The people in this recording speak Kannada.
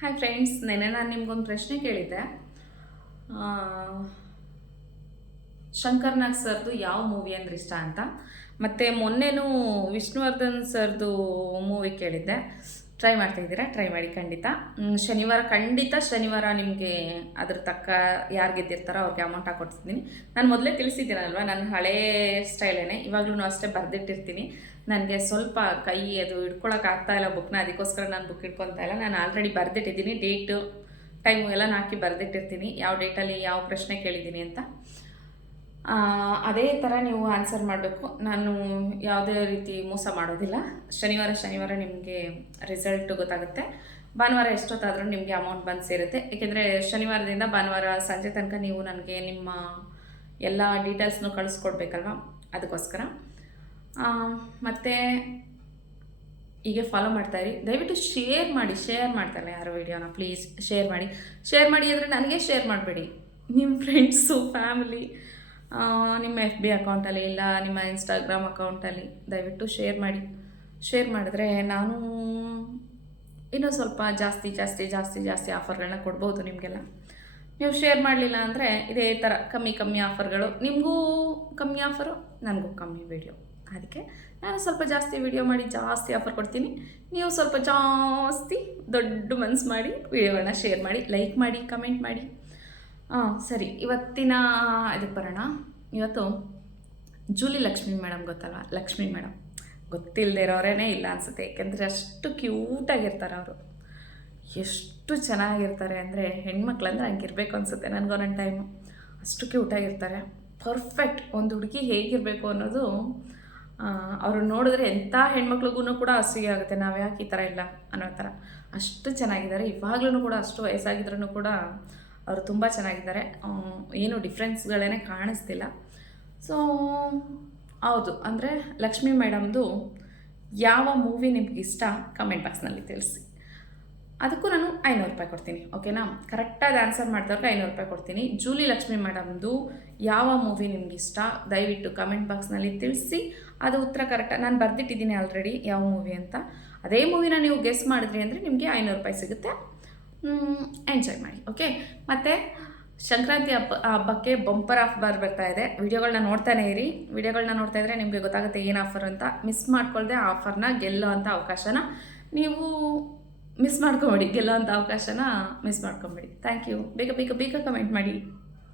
ಹಾಯ್ ಫ್ರೆಂಡ್ಸ್, ನೆನ್ನೆ ನಾನು ನಿಮ್ಗೊಂದು ಪ್ರಶ್ನೆ ಕೇಳಿದ್ದೆ. ಆ, ಶಂಕರ್ ನಾಗ್ ಸರ್ದು ಯಾವ ಮೂವಿ ಅಂದ್ರೆ ಇಷ್ಟ ಅಂತ. ಮತ್ತು ಮೊನ್ನೆನೂ ವಿಷ್ಣುವರ್ಧನ್ ಸರ್ದು ಮೂವಿ ಕೇಳಿದ್ದೆ. ಟ್ರೈ ಮಾಡ್ತಾಯಿದ್ದೀರಾ? ಟ್ರೈ ಮಾಡಿ ಖಂಡಿತ. ಶನಿವಾರ ನಿಮಗೆ ಅದ್ರ ತಕ್ಕ ಯಾರು ಗೆದ್ದಿರ್ತಾರೋ ಅವ್ರಿಗೆ ಅಮೌಂಟ್ ಹಾಕೊಡ್ತಿದ್ದೀನಿ. ನಾನು ಮೊದಲೇ ತಿಳಿಸಿದ್ದೀನಲ್ವ, ನನ್ನ ಹಳೇ ಸ್ಟೈಲೇನೆ ಇವಾಗಲೂ ಅಷ್ಟೇ ಬರೆದಿಟ್ಟಿರ್ತೀನಿ. ನನಗೆ ಸ್ವಲ್ಪ ಕೈ ಅದು ಆಗ್ತಾಯಿಲ್ಲ ಬುಕ್ನ, ಅದಕ್ಕೋಸ್ಕರ ನಾನು ಬುಕ್ ಇಟ್ಕೊತಾ ಇಲ್ಲ. ನಾನು ಆಲ್ರೆಡಿ ಬರೆದಿಟ್ಟಿದ್ದೀನಿ, ಡೇಟು ಟೈಮು ಎಲ್ಲ ಹಾಕಿ ಬರೆದಿಟ್ಟಿರ್ತೀನಿ, ಯಾವ ಡೇಟಲ್ಲಿ ಯಾವ ಪ್ರಶ್ನೆ ಕೇಳಿದ್ದೀನಿ ಅಂತ. ಅದೇ ಥರ ನೀವು ಆನ್ಸರ್ ಮಾಡಬೇಕು. ನಾನು ಯಾವುದೇ ರೀತಿ ಮೋಸ ಮಾಡೋದಿಲ್ಲ. ಶನಿವಾರ ನಿಮಗೆ ರಿಸಲ್ಟ್ ಗೊತ್ತಾಗುತ್ತೆ. ಭಾನುವಾರ ಎಷ್ಟೊತ್ತಾದರೂ ನಿಮಗೆ ಅಮೌಂಟ್ ಬಂದು ಸೇರುತ್ತೆ. ಏಕೆಂದರೆ ಶನಿವಾರದಿಂದ ಭಾನುವಾರ ಸಂಜೆ ತನಕ ನೀವು ನನಗೆ ನಿಮ್ಮ ಎಲ್ಲ ಡೀಟೇಲ್ಸ್ನೂ ಕಳಿಸ್ಕೊಡ್ಬೇಕಲ್ವ, ಅದಕ್ಕೋಸ್ಕರ. ಮತ್ತು ಹೀಗೆ ಫಾಲೋ ಮಾಡ್ತಾಯಿರಿ. ದಯವಿಟ್ಟು ಶೇರ್ ಮಾಡ್ತಾಯಿಲ್ಲ ಯಾರೋ ವಿಡಿಯೋನ, ಪ್ಲೀಸ್ ಶೇರ್ ಮಾಡಿ ಅಂದರೆ ನನಗೆ ಶೇರ್ ಮಾಡಬೇಡಿ, ನಿಮ್ಮ ಫ್ರೆಂಡ್ಸು, ಫ್ಯಾಮಿಲಿ, ನಿಮ್ಮ FB ಅಕೌಂಟಲ್ಲಿ ಇಲ್ಲ ನಿಮ್ಮ ಇನ್ಸ್ಟಾಗ್ರಾಮ್ ಅಕೌಂಟಲ್ಲಿ ದಯವಿಟ್ಟು ಶೇರ್ ಮಾಡಿದ್ರೆ ನಾನು ಇನ್ನೂ ಸ್ವಲ್ಪ ಜಾಸ್ತಿ ಆಫರ್ಗಳನ್ನ ಕೊಡ್ಬೋದು ನಿಮಗೆಲ್ಲ. ನೀವು ಶೇರ್ ಮಾಡಲಿಲ್ಲ ಅಂದರೆ ಇದೇ ಥರ ಕಮ್ಮಿ ಆಫರ್ಗಳು, ನಿಮಗೂ ಕಮ್ಮಿ ಆಫರು, ನನಗೂ ಕಮ್ಮಿ ವಿಡಿಯೋ. ಅದಕ್ಕೆ ನಾನು ಸ್ವಲ್ಪ ಜಾಸ್ತಿ ವಿಡಿಯೋ ಮಾಡಿ ಜಾಸ್ತಿ ಆಫರ್ ಕೊಡ್ತೀನಿ. ನೀವು ಸ್ವಲ್ಪ ಜಾಸ್ತಿ ದೊಡ್ಡ ಮನಸ್ಸು ಮಾಡಿ ವಿಡಿಯೋಗಳನ್ನ ಶೇರ್ ಮಾಡಿ, ಲೈಕ್ ಮಾಡಿ, ಕಮೆಂಟ್ ಮಾಡಿ. ಸರಿ, ಇವತ್ತಿನ ಇದಕ್ಕೆ ಬರೋಣ. ಇವತ್ತು ಜೂಲಿ ಲಕ್ಷ್ಮಿ ಮೇಡಮ್ ಗೊತ್ತಲ್ವ? ಲಕ್ಷ್ಮಿ ಮೇಡಮ್ ಗೊತ್ತಿಲ್ಲದೆ ಇರೋರೇ ಇಲ್ಲ ಅನಿಸುತ್ತೆ. ಏಕೆಂದರೆ ಅಷ್ಟು ಕ್ಯೂಟಾಗಿರ್ತಾರೆ ಅವರು. ಎಷ್ಟು ಚೆನ್ನಾಗಿರ್ತಾರೆ ಅಂದರೆ, ಹೆಣ್ಮಕ್ಳಂದ್ರೆ ಹಂಗಿರ್ಬೇಕು ಅನಿಸುತ್ತೆ ನನಗೊಂದೊಂದು ಟೈಮು. ಅಷ್ಟು ಕ್ಯೂಟಾಗಿರ್ತಾರೆ, ಪರ್ಫೆಕ್ಟ್. ಒಂದು ಹುಡುಗಿ ಹೇಗಿರಬೇಕು ಅನ್ನೋದು ಅವರು ನೋಡಿದ್ರೆ ಎಂಥ ಹೆಣ್ಮಕ್ಳಿಗೂ ಕೂಡ ಅಸೂಯೆ ಆಗುತ್ತೆ, ನಾವು ಯಾಕೆ ಈ ಥರ ಇಲ್ಲ ಅನ್ನೋ ಥರ. ಅಷ್ಟು ಚೆನ್ನಾಗಿದ್ದಾರೆ. ಇವಾಗಲೂ ಕೂಡ ಅಷ್ಟು ವಯಸ್ಸಾಗಿದ್ರೂ ಕೂಡ ಅವರು ತುಂಬ ಚೆನ್ನಾಗಿದ್ದಾರೆ. ಏನು ಡಿಫ್ರೆನ್ಸ್ಗಳೇ ಕಾಣಿಸ್ತಿಲ್ಲ. ಸೊ ಹೌದು, ಅಂದರೆ ಲಕ್ಷ್ಮಿ ಮೇಡಮ್ದು ಯಾವ ಮೂವಿ ನಿಮ್ಗೆ ಇಷ್ಟ ಕಮೆಂಟ್ ಬಾಕ್ಸ್ನಲ್ಲಿ ತಿಳಿಸಿ. ಅದಕ್ಕೂ ನಾನು 500 ರೂಪಾಯಿ ಕೊಡ್ತೀನಿ, ಓಕೆನಾ? ಕರೆಕ್ಟಾಗಿ ಆನ್ಸರ್ ಮಾಡಿದವ್ರಿಗೆ 500 ರೂಪಾಯಿ ಕೊಡ್ತೀನಿ. ಜೂಲಿ ಲಕ್ಷ್ಮಿ ಮೇಡಮ್ದು ಯಾವ ಮೂವಿ ನಿಮ್ಗೆ ಇಷ್ಟ ದಯವಿಟ್ಟು ಕಮೆಂಟ್ ಬಾಕ್ಸ್ನಲ್ಲಿ ತಿಳಿಸಿ. ಅದು ಉತ್ತರ ಕರೆಕ್ಟಾಗಿ ನಾನು ಬರೆದಿಟ್ಟಿದ್ದೀನಿ ಆಲ್ರೆಡಿ ಯಾವ ಮೂವಿ ಅಂತ. ಅದೇ ಮೂವಿನ ನೀವು ಗೆಸ್ ಮಾಡಿದ್ರಿ ಅಂದರೆ ನಿಮಗೆ 500 ರೂಪಾಯಿ ಸಿಗುತ್ತೆ. ಎಂಜಾಯ್ ಮಾಡಿ, ಓಕೆ? ಮತ್ತು ಸಂಕ್ರಾಂತಿ ಹಬ್ಬಕ್ಕೆ ಬಂಪರ್ ಆಫರ್ ಬರ್ತಾ ಇದೆ. ವಿಡಿಯೋಗಳನ್ನ ನೋಡ್ತಾನೆ ಇರಿ. ವಿಡಿಯೋಗಳನ್ನ ನೋಡ್ತಾ ಇದ್ರೆ ನಿಮಗೆ ಗೊತ್ತಾಗುತ್ತೆ ಏನು ಆಫರ್ ಅಂತ. ಮಿಸ್ ಮಾಡ್ಕೊಳ್ದೆ ಆಫರ್ನ ಗೆಲ್ಲೋ ಅಂಥ ಅವಕಾಶನ ನೀವು ಮಿಸ್ ಮಾಡ್ಕೊಬೇಡಿ. ಗೆಲ್ಲೋ ಅಂಥ ಅವಕಾಶನ ಮಿಸ್ ಮಾಡ್ಕೊಬೇಡಿ. Thank you. ಬೇಗ ಕಮೆಂಟ್ ಮಾಡಿ.